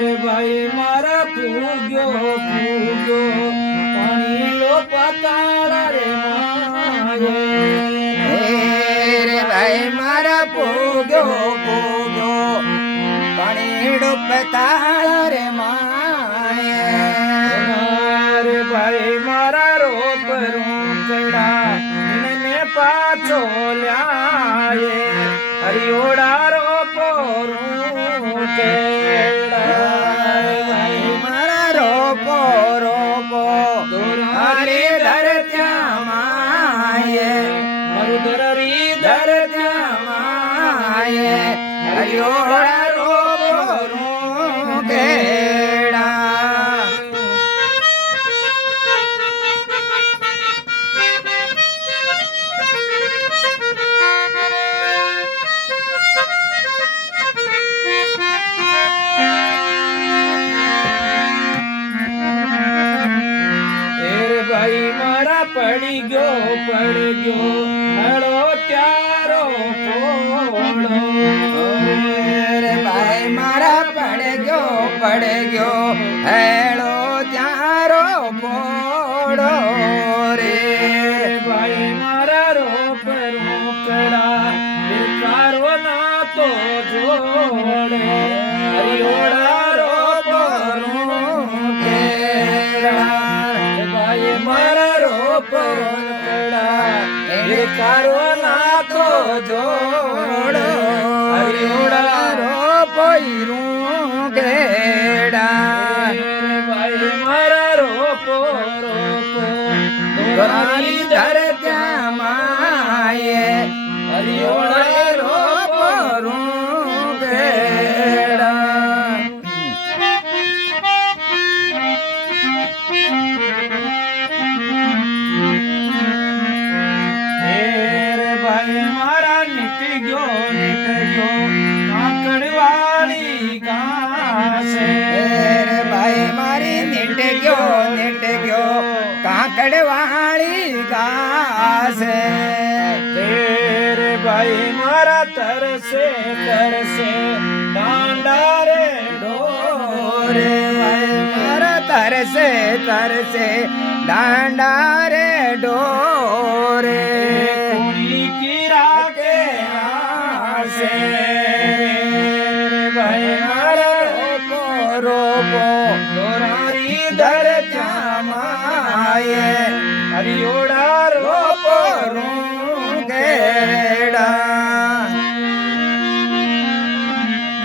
રે ભાઈ મારા પૂગ્યો પાણીલો પાતાળ રે માએ રે ભાઈ મારા પૂગ્યો પાણીડો પતાળ રે માએ રે ભાઈ મારા રોપ રોકડા ને પાછો લ્યાએ હરિયોડા રોપો ભાઈ મારા રોપો હરે ધર ત્યાં માએ મરુદરી ધર ત્યાં માએ હરિયોડા રોપો કેડા ભાઈ મારા પડી ગયો હળો ત્યારો પોળો રે ભાઈ મારા પડ ગયો હેળો ત્યારો પોળો રે ભાઈ મારા રોપ રોકડા બેકારો ના તો જોડે હરિયોડા રોપ ભાઈ મારા રોપ રોકડા બેકારો ના તો જોડ હરિયોડા રોપોઈરું કેડા ભાઈ મારા રોપો ધરાની ધર ત્યાં માએ હરિયોળે રોપરું કેડા ભાઈ મારા નીટ ગયો કાકડવાળી ઘાસે રે ભાઈ મારી નીટ ગયો કાકડવાળી ઘાસે રે ભાઈ મારા તરસે દાંડા રે રે ભાઈ મારા તરસે દાંડા રે ડોરે કોણી કીરા કે આસે ભાઈ મારા રોપો દોરારી દર માએ હરિયોડા રોપો રૂ કેડા